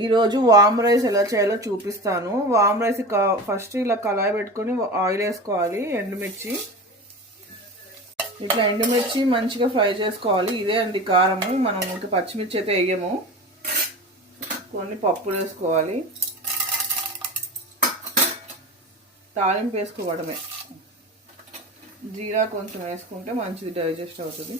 ఈరోజు వామ్ రైస్ ఎలా చేయాలో చూపిస్తాను. వామ్ రైస్ ఫస్ట్ ఇలా కళాయి పెట్టుకొని ఆయిల్ వేసుకోవాలి. ఎండుమిర్చి ఇట్లా ఎండుమిర్చి మంచిగా ఫ్రై చేసుకోవాలి. ఇదే అండి కారము, మనం ఇంకా పచ్చిమిర్చి అయితే వేయము. కొన్ని పప్పులు వేసుకోవాలి, తాలింపు వేసుకోవడమే. జీరా కొంచెం వేసుకుంటే మంచిది, డైజెస్ట్ అవుతుంది.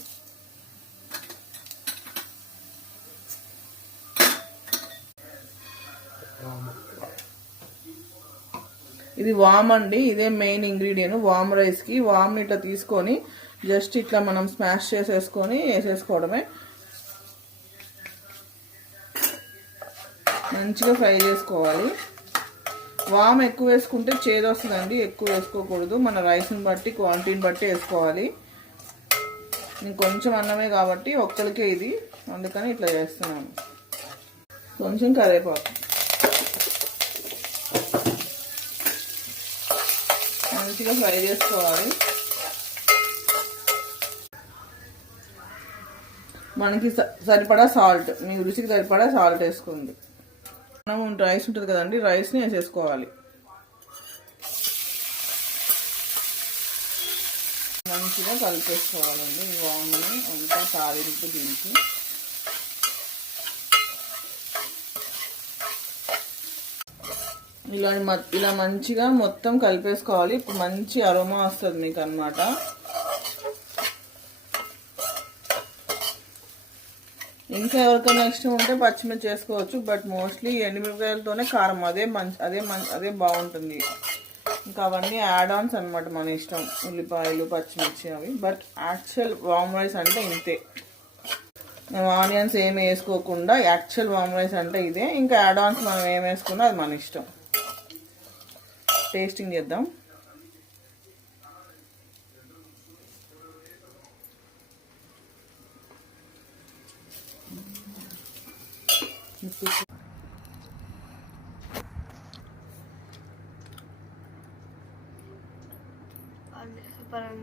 ఇది వామ్ అండి, ఇదే మెయిన్ ఇంగ్రీడియంట్ వామ్ రైస్కి. వామ్ ఇట్లా తీసుకొని జస్ట్ ఇట్లా మనం స్మాష్ చేసేసుకొని వేసేసుకోవడమే. మంచిగా ఫ్రై చేసుకోవాలి. వామ్ ఎక్కువ వేసుకుంటే చేదు వస్తుందండి, ఎక్కువ వేసుకోకూడదు. మన రైస్ని బట్టి క్వాంటిటీని బట్టి వేసుకోవాలి. నేను కొంచెం అన్నమే కాబట్టి ఒక్కరికే ఇది, అందుకని ఇట్లా చేస్తున్నాను. కొంచెం కరివేపాకు, మంచిగా ఫ్రై చేసుకోవాలి. మనకి సరిపడా సాల్ట్, మీ రుచికి సరిపడా సాల్ట్ వేసుకోండి. మనం రైస్ ఉంటుంది కదండి, రైస్ని వేసేసుకోవాలి. మంచిగా కలిపేసుకోవాలండి ఈ వామ్ని అంతా తాలింపు దీనికి. ఇలా మంచిగా మొత్తం కలిపేసుకోవాలి. ఇప్పుడు మంచి అరోమా వస్తుంది మీకు అన్నమాట. ఇంకా ఎవరికైనా ఇష్టం ఉంటే పచ్చిమిర్చి చేసుకోవచ్చు, బట్ మోస్ట్లీ ఎండుమిరపకాయలతోనే కారం అదే బాగుంటుంది. ఇంకా అవన్నీ యాడ్ ఆన్స్ అనమాట, మన ఇష్టం. ఉల్లిపాయలు, పచ్చిమిర్చి అవి. బట్ యాక్చువల్ వామ్ రైస్ అంటే ఇంతే. మేము ఆనియన్స్ ఏమి వేసుకోకుండా యాక్చువల్ వామ్ రైస్ అంటే ఇదే. ఇంకా యాడ్ ఆన్స్ మనం ఏం వేసుకున్నా అది మన ఇష్టం. టేస్టింగ్ చేద్దాం. సూపర్.